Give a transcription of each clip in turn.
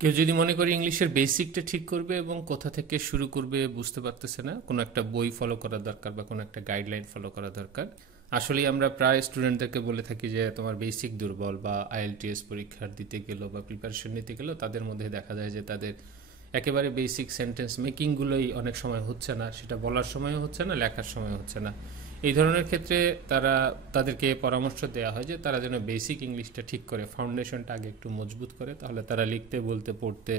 কেউ যদি মনে করে ইংলিশের বেসিকটা ঠিক করবে এবং কোথা থেকে শুরু করবে বুঝতে পারতেছে না, কোনো একটা বই ফলো করা দরকার বা কোনো একটা গাইডলাইন ফলো করা দরকার। আসলেই আমরা প্রায় স্টুডেন্টদেরকে বলে থাকি যে তোমার বেসিক দুর্বল, বা আইএলটিএস পরীক্ষার দিতে গেলো বা প্রিপারেশন নিতে গেলেও তাদের মধ্যে দেখা যায় যে তাদের একেবারে বেসিক সেন্টেন্স মেকিংগুলোই অনেক সময় হচ্ছে না, সেটা বলার সময়ও হচ্ছে না, লেখার সময় হচ্ছে না। এই ধরনের ক্ষেত্রে তাদেরকে পরামর্শ দেওয়া হয় যে তারা যেন বেসিক ইংলিশটা ঠিক করে, ফাউন্ডেশনটা আগে একটু মজবুত করে, তাহলে তারা লিখতে, বলতে, পড়তে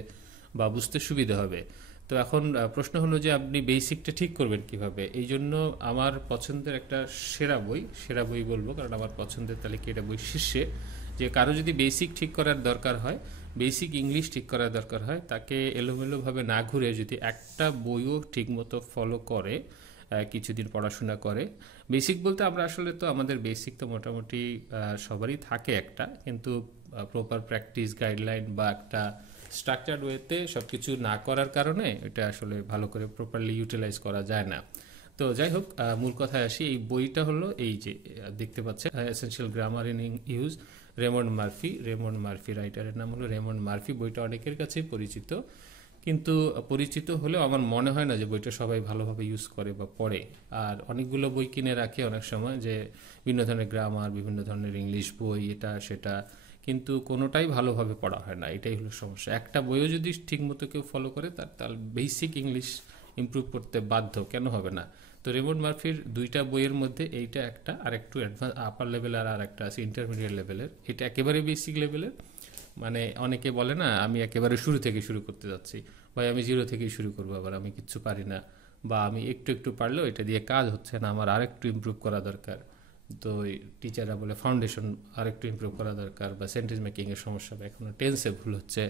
বা বুঝতে সুবিধা হবে। তো এখন প্রশ্ন হলো যে আপনি বেসিকটা ঠিক করবেন কিভাবে। এই জন্য আমার পছন্দের একটা সেরা বই বলবো, কারণ আমার পছন্দের তালিকা এটা বই শীর্ষে, যে কারো যদি বেসিক ঠিক করার দরকার হয়, বেসিক ইংলিশ ঠিক করার দরকার হয়, তাকে এলোমেলোভাবে না ঘুরে যদি একটা বইও ঠিকমতো ফলো করে, কিছুদিন পড়াশোনা করে। বেসিক বলতে আমরা আসলে তো আমাদের বেসিক তো মোটামুটি সবারই থাকে একটা, কিন্তু প্রপার প্র্যাকটিস, গাইডলাইন বা একটা স্ট্রাকচার্ড ওয়েতে সব কিছু না করার কারণে এটা আসলে ভালো করে প্রপারলি ইউটিলাইজ করা যায় না। তো যাই হোক, মূল কথায় আসি। এই বইটা হলো এই যে দেখতে পাচ্ছেন, essential grammar in use, Raymond Murphy রাইটারের নাম হলো রেমন্ড মার্ফি। বইটা অনেকের কাছেই পরিচিত, কিন্তু পরিচিত হলেও আমার মনে হয় না যে বইটা সবাই ভালোভাবে ইউজ করে বা পড়ে। আর অনেকগুলো বই কিনে রাখে অনেক সময়, যে বিভিন্ন ধরনের গ্রামার, বিভিন্ন ধরনের ইংলিশ বই, এটা সেটা, কিন্তু কোনোটাই ভালোভাবে পড়া হয় না। এটাই হলো সমস্যা। একটা বইও যদি ঠিকমতো কেউ ফলো করে, তার বেসিক ইংলিশ ইমপ্রুভ করতে বাধ্য, কেন হবে না? তো রেমন্ড মার্ফির দুইটা বইয়ের মধ্যে এইটা একটা, আর একটু অ্যাডভান্স আপার লেভেলের, আর একটা আছে ইন্টারমিডিয়েট লেভেলের। এটা একেবারে বেসিক লেভেলের। মানে অনেকে বলে না, আমি একেবারে শুরু থেকে শুরু করতে যাচ্ছি, ভাই আমি জিরো থেকেই শুরু করবো, আবার আমি কিচ্ছু পারি না, বা আমি একটু একটু পারলেও এটা দিয়ে কাজ হচ্ছে না, আমার আরেকটু ইমপ্রুভ করা দরকার। তো টিচাররা বলে ফাউন্ডেশন আরেকটু ইমপ্রুভ করা দরকার, বা সেন্টেন্স মেকিংয়ের সমস্যা, বা এখনো টেন্সে ভুল হচ্ছে।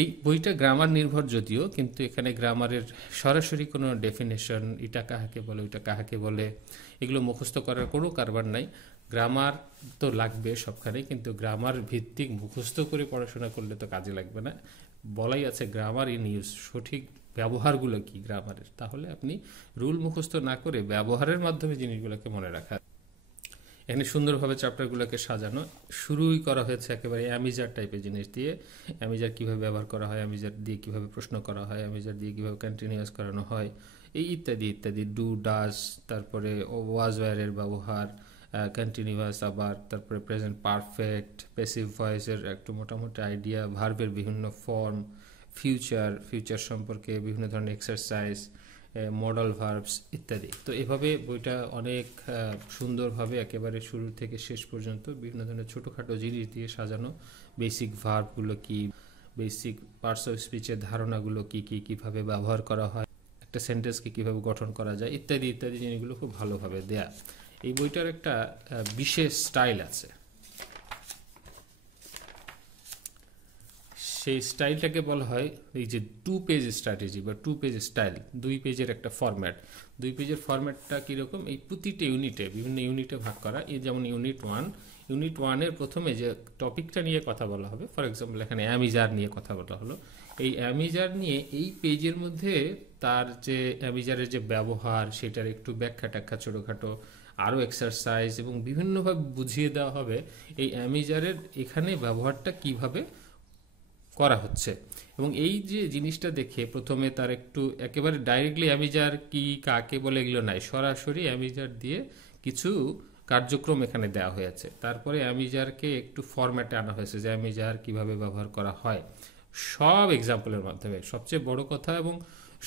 এই বইটা গ্রামার নির্ভর যদিও, কিন্তু এখানে গ্রামারের সরাসরি কোনো ডেফিনেশন, এটা কাহাকে বলে, ওইটা কাহাকে বলে, এগুলো মুখস্থ করার কোনো কারবার নাই। গ্রামার তো লাগবে সবখানে, কিন্তু গ্রামার ভিত্তিক মুখস্থ করে পড়াশোনা করলে তো কাজে লাগবে না। বলাই আছে গ্রামার ইন ইউজ, সঠিক ব্যবহারগুলো কি গ্রামারের, তাহলে আপনি রুল মুখস্থ না করে ব্যবহারের মাধ্যমে জিনিসগুলোকে মনে রাখা। এখানে সুন্দরভাবে চ্যাপ্টারগুলোকে সাজানো, শুরুই করা হয়েছে একেবারে অ্যামিজার টাইপের জিনিস দিয়ে। অ্যামিজার কীভাবে ব্যবহার করা হয়, অ্যামিজার দিয়ে কীভাবে প্রশ্ন করা হয়, অ্যামিজার দিয়ে কীভাবে কন্টিনিউয়াস করানো হয়, এই ইত্যাদি ইত্যাদি। ডু, ডাজ, তারপরে ওয়াজ ওয়্যারের ব্যবহার, কন্টিনিউয়াস, আবার তারপরে প্রেজেন্ট পারফেক্ট, প্যাসিভ ভয়েসের একটু মোটামুটি আইডিয়া, ভার্বের বিভিন্ন ফর্ম, ফিউচার সম্পর্কে বিভিন্ন ধরনের এক্সারসাইজ, মডাল ভার্বস ইত্যাদি। তো এভাবে বইটা অনেক সুন্দরভাবে একেবারে শুরু থেকে শেষ পর্যন্ত বিভিন্ন ধরনের ছোটোখাটো জিনিস দিয়ে সাজানো। বেসিক ভার্বগুলো কি, বেসিক পার্টস অফ স্পিচের ধারণাগুলো কি কি, কীভাবে ব্যবহার করা হয়, একটা সেন্টেন্সকে কীভাবে গঠন করা যায়, ইত্যাদি ইত্যাদি জিনিসগুলো খুব ভালোভাবে দেয়া। এই বইটার একটা বিশেষ স্টাইল আছে, সেই স্টাইলটাকে বলা হয় এই যে 2 পেজ স্ট্র্যাটেজি বা 2 পেজ স্টাইল, 2 পেজের একটা ফরম্যাট। 2 পেজের ফরম্যাটটা কীরকম, এই প্রতিটা ইউনিটে, বিভিন্ন ইউনিটে ভাগ করা। এই যেমন ইউনিট ওয়ানের প্রথমে যে টপিকটা নিয়ে কথা বলা হবে, ফর এক্সাম্পল এখানে অ্যামিজার নিয়ে কথা বলা হলো, এই অ্যামিজার নিয়ে এই পেজের মধ্যে তার যে অ্যামিজারের যে ব্যবহার, সেটার একটু ব্যাখ্যা ট্যাখ্যা, ছোটোখাটো আরও এক্সারসাইজ, এবং বিভিন্নভাবে বুঝিয়ে দেওয়া হবে এই অ্যামিজারের এখানে ব্যবহারটা কিভাবে করা হচ্ছে। এবং এই যে জিনিসটা দেখে প্রথমে তার একটু একেবারে ডাইরেক্টলি অ্যামিজার কি, কাকে বলে, এগুলো নাই, সরাসরি অ্যামিজার দিয়ে কিছু কার্যক্রম এখানে দেওয়া হয়েছে। তারপরে অ্যামিজারকে একটু ফরম্যাটে আনা হয়েছে, যে অ্যামিজার কিভাবে ব্যবহার করা হয়, সব এক্সাম্পলের মাধ্যমে। সবচেয়ে বড় কথা এবং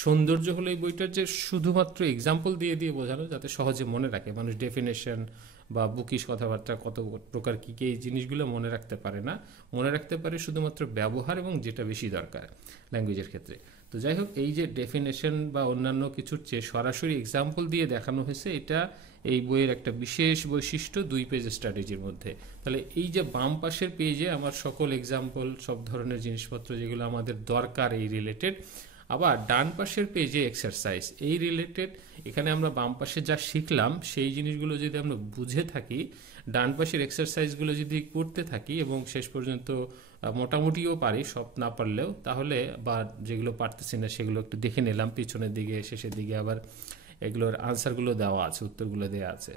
সৌন্দর্য হলো এই বইটার যে শুধুমাত্র এক্সাম্পল দিয়ে দিয়ে বোঝানো, যাতে সহজে মনে রাখে মানুষ। ডেফিনেশন বা বুকিশ কথাবার্তা কত প্রকার কী কী, এই জিনিসগুলো মনে রাখতে পারে না, মনে রাখতে পারে শুধুমাত্র ব্যবহার এবং যেটা বেশি দরকার ল্যাঙ্গুয়েজের ক্ষেত্রে। তো যাই হোক, এই যে ডেফিনেশন বা অন্যান্য কিছুর চেয়ে সরাসরি এক্সাম্পল দিয়ে দেখানো হয়েছে, এটা এই বইয়ের একটা বিশেষ বৈশিষ্ট্য 2 পেজ স্ট্র্যাটেজির মধ্যে। তাহলে এই যে বাম পাশের পেজে আমার সকল এক্সাম্পল, সব ধরনের জিনিসপত্র যেগুলো আমাদের দরকার এই রিলেটেড, আবার ডান পাশের পেজে এক্সারসাইজ এই রিলেটেড। এখানে আমরা বাম পাশে যা শিখলাম সেই জিনিসগুলো যদি আমরা বুঝে থাকি, ডান পাশের এক্সারসাইজগুলো যদি করতে থাকি এবং শেষ পর্যন্ত মোটামুটিও পারি, সব না পারলেও, তাহলে বা যেগুলো পারতেছি না সেগুলো একটু দেখে নিলাম, পিছনের দিকে শেষের দিকে আবার এগুলোর আনসারগুলো দেওয়া আছে, উত্তরগুলো দেওয়া আছে।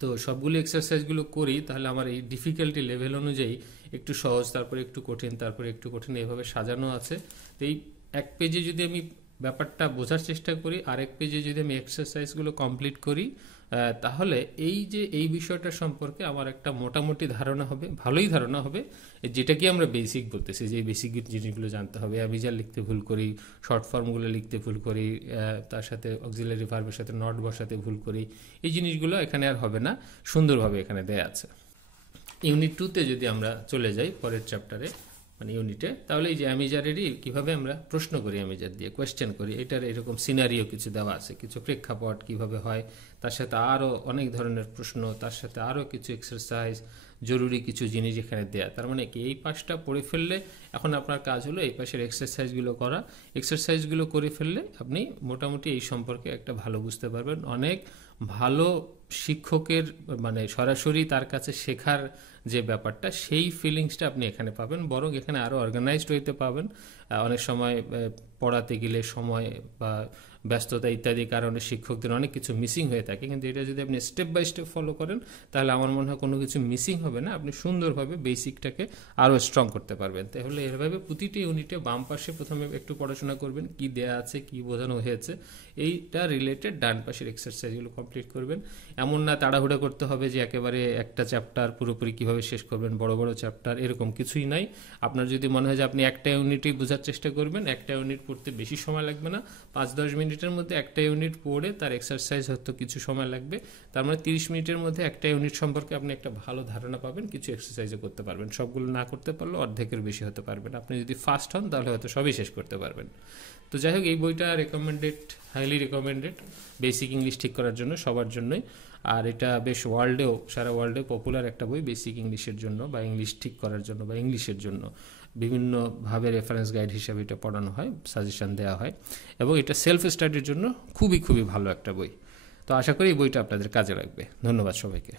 তো সবগুলো এক্সারসাইজগুলো করি, তাহলে আমার এই ডিফিকাল্টি লেভেল অনুযায়ী একটু সহজ, তারপরে একটু কঠিন, তারপরে একটু কঠিন, এইভাবে সাজানো আছে। তো এই এক পেজে যদি আমি ব্যাপারটা বোঝার চেষ্টা করি, আরেক পেজে যদি আমি এক্সারসাইজগুলো কমপ্লিট করি, তাহলে এই যে এই বিষয়টা সম্পর্কে আমার একটা মোটামুটি ধারণা হবে, ভালোই ধারণা হবে, যেটাকে আমরা বেসিক বলতেছি, যে বেসিক জিনিসগুলো জানতে হবে। অ্যাবিজার লিখতে ভুল করি, শর্ট ফর্মগুলো লিখতে ভুল করি, তার সাথে অক্সিলারি ভার্বের সাথে নট বসাতে ভুল করি, এই জিনিসগুলো এখানে আর হবে না, সুন্দরভাবে এখানে দেয়া আছে। ইউনিট 2তে যদি আমরা চলে যাই পরের চ্যাপ্টারে, মানে ইউনিটে, তাহলে এই যে অ্যামিজারেরই কিভাবে আমরা প্রশ্ন করি, অ্যামিজার দিয়ে কোয়েশ্চেন করি, এটার এরকম সিনারিও কিছু দেওয়া আছে, কিছু প্রেক্ষাপট কিভাবে হয়, তার সাথে আরও অনেক ধরনের প্রশ্ন, তার সাথে আরও কিছু এক্সারসাইজ, জরুরি কিছু জিনিস এখানে দেয়া। তার মানে কি, এই পাশটা পড়ে ফেললে এখন আপনার কাজ হলো এই পাশের এক্সারসাইজগুলো করা। এক্সারসাইজগুলো করে ফেললে আপনি মোটামুটি এই সম্পর্কে একটা ভালো বুঝতে পারবেন। অনেক ভালো শিক্ষকের মানে সরাসরি তার কাছে শেখার যে ব্যাপারটা, সেই ফিলিংসটা আপনি এখানে পাবেন, বরং এখানে আরও অর্গানাইজড হইতে পাবেন। অনেক সময় পড়াতে গেলে সময় বা ব্যস্ততা ইত্যাদি কারণে শিক্ষকদের অনেক কিছু মিসিং হয়ে থাকে, কিন্তু এটা যদি আপনি স্টেপ বাই স্টেপ ফলো করেন, তাহলে আমার মনে হয় কোনো কিছু মিসিং হবে না, আপনি সুন্দরভাবে বেসিকটাকে আরও স্ট্রং করতে পারবেন। তাহলে এভাবে প্রতিটি ইউনিটে বাম পাশে প্রথমে একটু পড়াশোনা করবেন, কি দেয়া আছে, কি বোঝানো হয়েছে, এইটা রিলেটেড ডান পাশের এক্সারসাইজগুলো কমপ্লিট করবেন। এমন না তাড়াহুড়া করতে হবে যে একেবারে একটা চ্যাপ্টার পুরোপুরি কিভাবে শেষ করবেন, বড় বড় চ্যাপ্টার, এরকম কিছুই নাই। আপনার যদি মনে হয় যে আপনি একটা ইউনিটই বোঝার চেষ্টা করবেন, একটা ইউনিট পড়তে বেশি সময় লাগবে না, 5-10 মিনিটের মধ্যে একটা ইউনিট পড়ে তার এক্সারসাইজ হয়তো কিছু সময় লাগবে, তার মানে 30 মিনিটের মধ্যে একটা ইউনিট সম্পর্কে আপনি একটা ভালো ধারণা পাবেন, কিছু এক্সারসাইজও করতে পারবেন। সবগুলো না করতে পারলেও অর্ধেকের বেশি হতে পারবেন। আপনি যদি ফাস্ট হন তাহলে হয়তো সবই শেষ করতে পারবেন। তো যাই হোক, এই বইটা recommended, highly recommended basic English ঠিক করার জন্য, সবার জন্যই। আর এটা বেশ ওয়ার্ল্ডেও, সারা ওয়ার্ল্ডে পপুলার একটা বই বেসিক ইংলিশের জন্য, বা ইংলিশ ঠিক করার জন্য, বা ইংলিশের জন্য। বিভিন্নভাবে রেফারেন্স গাইড হিসাবে এটা পড়ানো হয়, সাজেশন দেওয়া হয়, এবং এটা সেলফ স্টাডির জন্য খুবই খুবই ভালো একটা বই। তো আশা করি এই বইটা আপনাদের কাজে লাগবে। ধন্যবাদ সবাইকে।